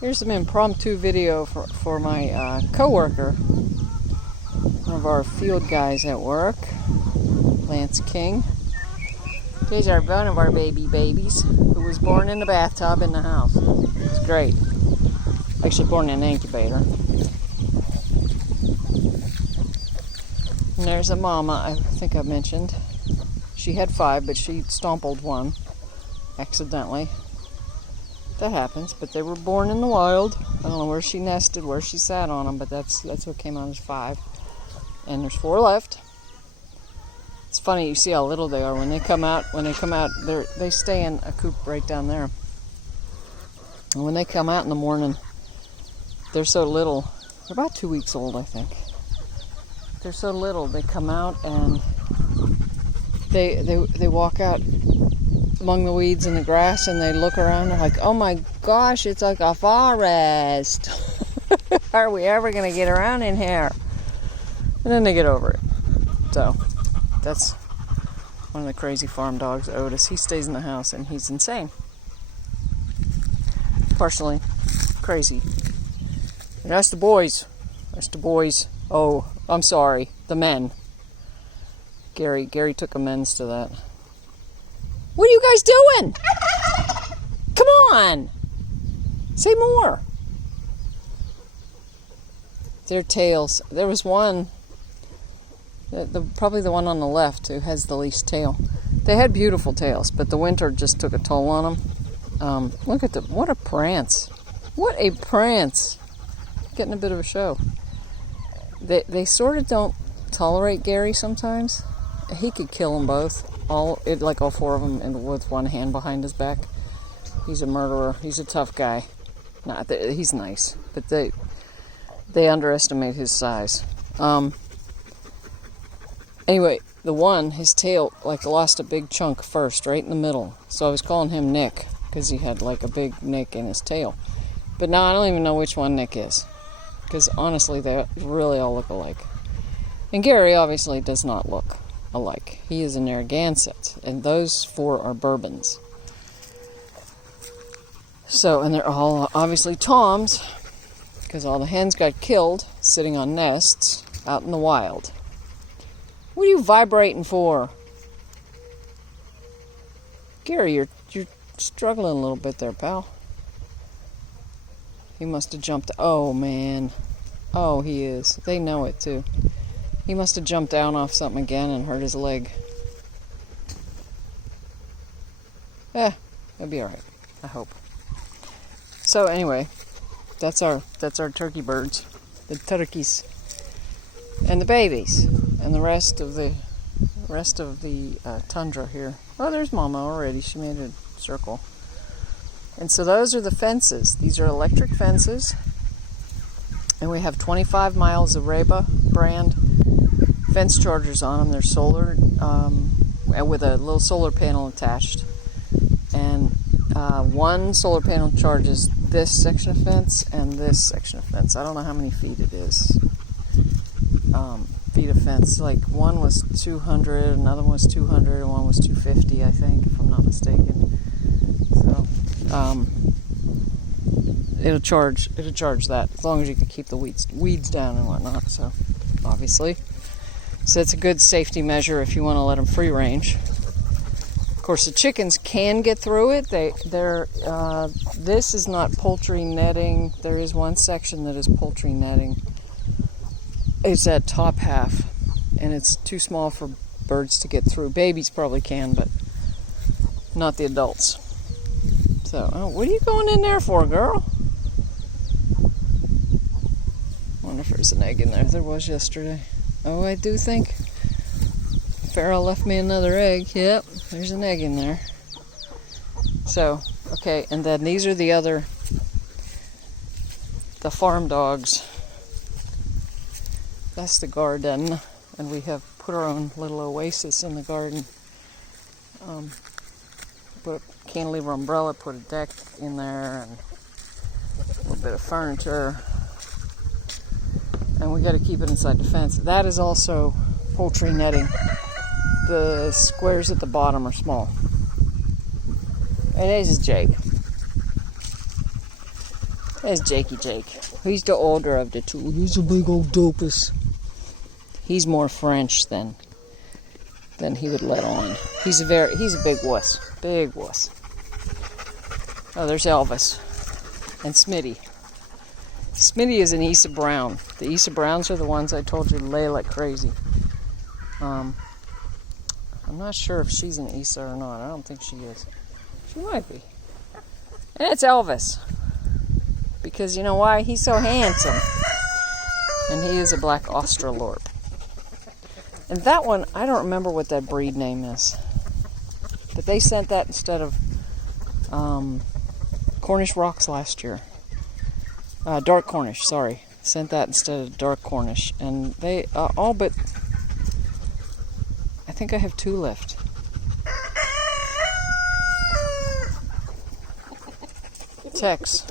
Here's an impromptu video for my co-worker, one of our field guys at work, Lance King. Here's one of our babies who was born in the bathtub in the house. It's great. Actually born in an incubator. And there's a mama, I think I mentioned. She had 5, but she stompled one accidentally. That happens, but they were born in the wild. I don't know where she nested, where she sat on them, but that's what came out as 5. And there's 4 left. It's funny, you see how little they are when they come out. They stay in a coop right down there. And when they come out in the morning, they're so little. They're about 2 weeks old, I think. They're so little. They come out and they walk out among the weeds and the grass, and they look around. They're like, "Oh my gosh, it's like a forest. Are we ever gonna get around in here?" And then they get over it. So that's one of the crazy farm dogs, Otis. He stays in the house and he's insane. Partially crazy. And that's the boys. Oh, I'm sorry. The men. Gary took amends to that. What are you guys doing? Come on. Say more. Their tails. There was one, probably the one on the left, who has the least tail. They had beautiful tails, but the winter just took a toll on them. Look at them. What a prance. What a prance. Getting a bit of a show. They sort of don't tolerate Gary sometimes. He could kill them both. All 4 of them, and with one hand behind his back. He's a murderer. He's a tough guy. He's nice, but they underestimate his size. Anyway, the one, his tail lost a big chunk first, right in the middle. So I was calling him Nick because he had a big nick in his tail. But now I don't even know which one Nick is, because honestly, they really all look alike. And Gary obviously does not look alike. He is a Narragansett, and those 4 are Bourbons. So, and they're all obviously Toms, because all the hens got killed sitting on nests out in the wild. What are you vibrating for? Gary, you're struggling a little bit there, pal. He must have jumped. Oh, man. Oh, he is. They know it, too. He must have jumped down off something again and hurt his leg. It'll be alright. I hope. So anyway, that's our turkey birds. The turkeys. And the babies. And the rest of the tundra here. Oh, there's Mama already. She made a circle. And so those are the fences. These are electric fences. And we have 25 miles of Reba brand fence chargers on them. They're solar, with a little solar panel attached. And one solar panel charges this section of fence and this section of fence. I don't know how many feet it is. Feet of fence. One was 200, another one was 200, and one was 250, I think, if I'm not mistaken. So, it'll charge that, as long as you can keep the weeds down and whatnot, so, obviously. So it's a good safety measure if you want to let them free range. Of course, the chickens can get through it. This is not poultry netting. There is one section that is poultry netting. It's that top half, and it's too small for birds to get through. Babies probably can, but not the adults. So, what are you going in there for, girl? Wonder if there's an egg in there. There was yesterday. Oh, I do think Farrell left me another egg. Yep, there's an egg in there. So, okay, and then these are the farm dogs. That's the garden, and we have put our own little oasis in the garden. Put a cantilever umbrella, put a deck in there, and a little bit of furniture. And we got to keep it inside the fence. That is also poultry netting. The squares at the bottom are small. And this is Jake. There's Jakey Jake. He's the older of the two. He's a big old dopus. He's more French than he would let on. He's a big wuss. Big wuss. Oh, there's Elvis. And Smitty. Smitty is an Issa Brown. The Issa Browns are the ones I told you lay like crazy. I'm not sure if she's an Issa or not. I don't think she is. She might be. And it's Elvis. Because you know why? He's so handsome. And he is a black Australorp. And that one, I don't remember what that breed name is. But they sent that instead of Cornish Rocks last year. Dark Cornish, sorry. Sent that instead of Dark Cornish. And they all but... I think I have 2 left. Tex.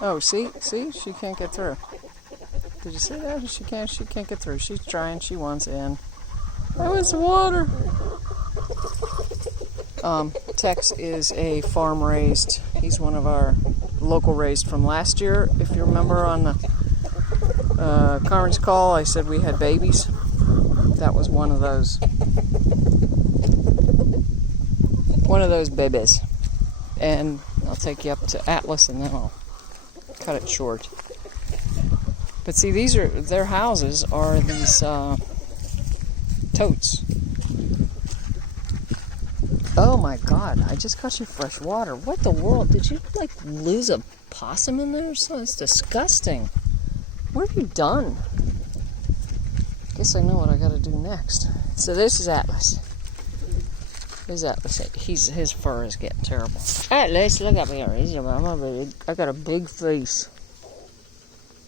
Oh, see? She can't get through. Did you see that? She can't get through. She's trying. She wants in. Oh, it's water. Tex is a farm raised. He's one of our local raised from last year. If you remember on the conference call, I said we had babies. That was one of those. One of those babies. And I'll take you up to Atlas and then I'll cut it short. But see, their houses are these totes. Oh my God, I just got you fresh water. What the world? Did you lose a possum in there or something? It's disgusting. What have you done? Guess I know what I gotta do next. So this is Atlas. There's Atlas. His fur is getting terrible. Atlas, look at me. I got a big face.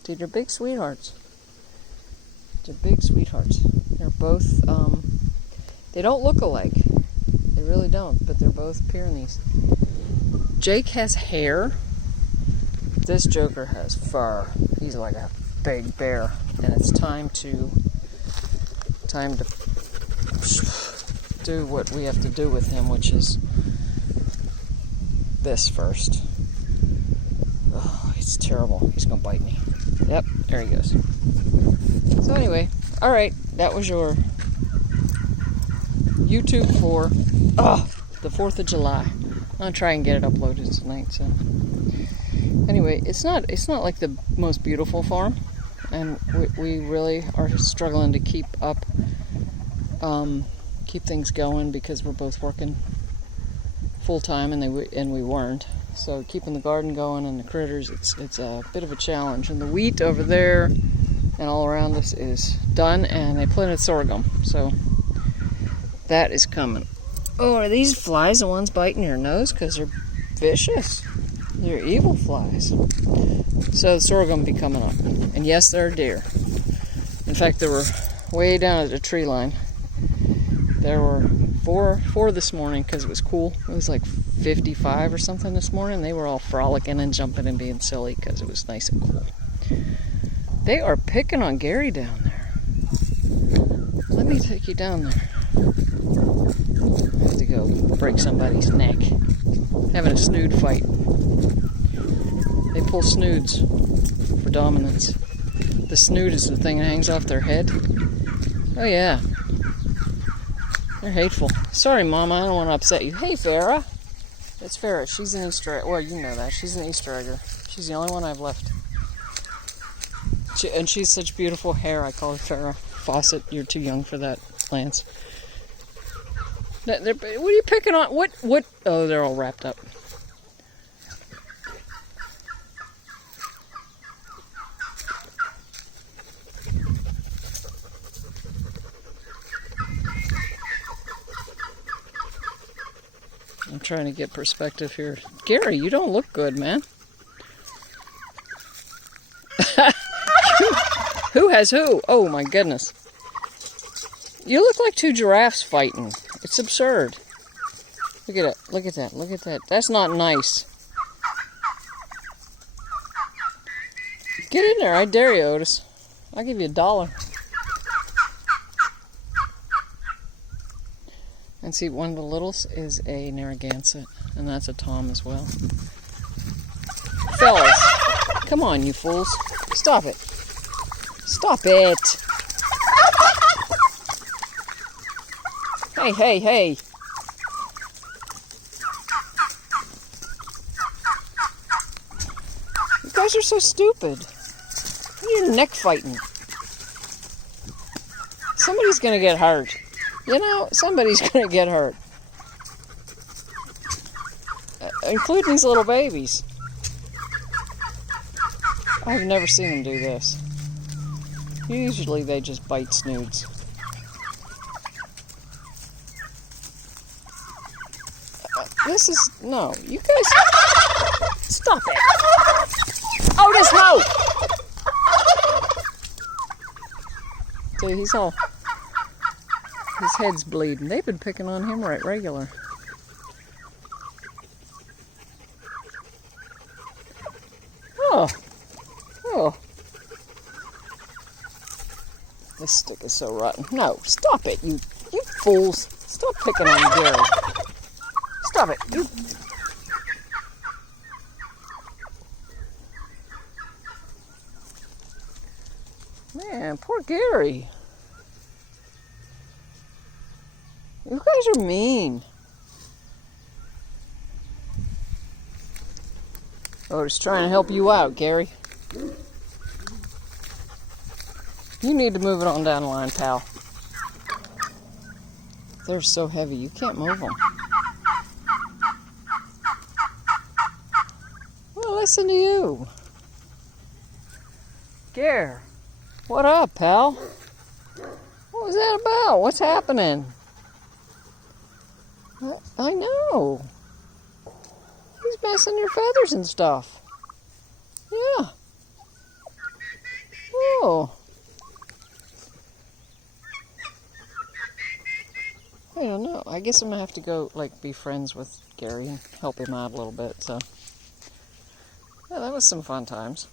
Dude, they're big sweethearts. They're big sweethearts. They're both, they don't look alike. They really don't, but they're both Pyrenees. Jake has hair. This joker has fur. He's like a big bear. And it's time to do what we have to do with him, which is this first. Oh, it's terrible. He's gonna bite me. Yep, there he goes. So anyway, all right, that was your YouTube for the 4th of July. I'll try and get it uploaded tonight. So anyway, it's not like the most beautiful farm, and we really are struggling to keep things going because we're both working full time, and we weren't. So keeping the garden going and the critters, it's a bit of a challenge. And the wheat over there and all around us is done, and they planted sorghum, so that is coming. Oh, are these flies the ones biting your nose? Because they're vicious. They're evil flies. So the sorghum will be coming up. And yes, there are deer. In fact, there were way down at the tree line. There were four this morning because it was cool. It was like 55 or something this morning. They were all frolicking and jumping and being silly because it was nice and cool. They are picking on Gary down there. Let me take you down there. I have to go break somebody's neck. Having a snood fight. They pull snoods for dominance. The snood is the thing that hangs off their head. Oh yeah. They're hateful. Sorry, Mama, I don't want to upset you. Hey, Farrah. It's Farrah. She's an Easter egg. Well, you know that. She's an Easter egger. She's the only one I've left. And she's such beautiful hair. I call her Farrah Fawcett. You're too young for that, Lance. What are you picking on? What? Oh, they're all wrapped up. I'm trying to get perspective here. Gary, you don't look good, man. Who has who? Oh my goodness. You look like 2 giraffes fighting. It's absurd. Look at it. Look at that. Look at that. That's not nice. Get in there. I dare you, Otis. I'll give you $1. And see, one of the littles is a Narragansett, and that's a Tom as well. Fellas, Come on, you fools. Stop it. Stop it. Hey, hey, hey. You guys are so stupid. You're neck fighting. Somebody's going to get hurt. You know, somebody's going to get hurt. Including these little babies. I've never seen them do this. Usually they just bite snoods. This is, no, you guys, stop it. Otis, no! So he's all, his head's bleeding. They've been picking on him right regular. Oh, oh. This stick is so rotten. No, stop it, you fools. Stop picking on Gary. Stop it. You. Man, poor Gary. You guys are mean. Oh, just trying to help you out, Gary. You need to move it on down the line, pal. They're so heavy, you can't move them. Well, listen to you. Gare, what up, pal? What was that about? What's happening? I know. He's messing your feathers and stuff. Yeah. Oh. I don't know. I guess I'm gonna have to go be friends with Gary and help him out a little bit. So, yeah, that was some fun times.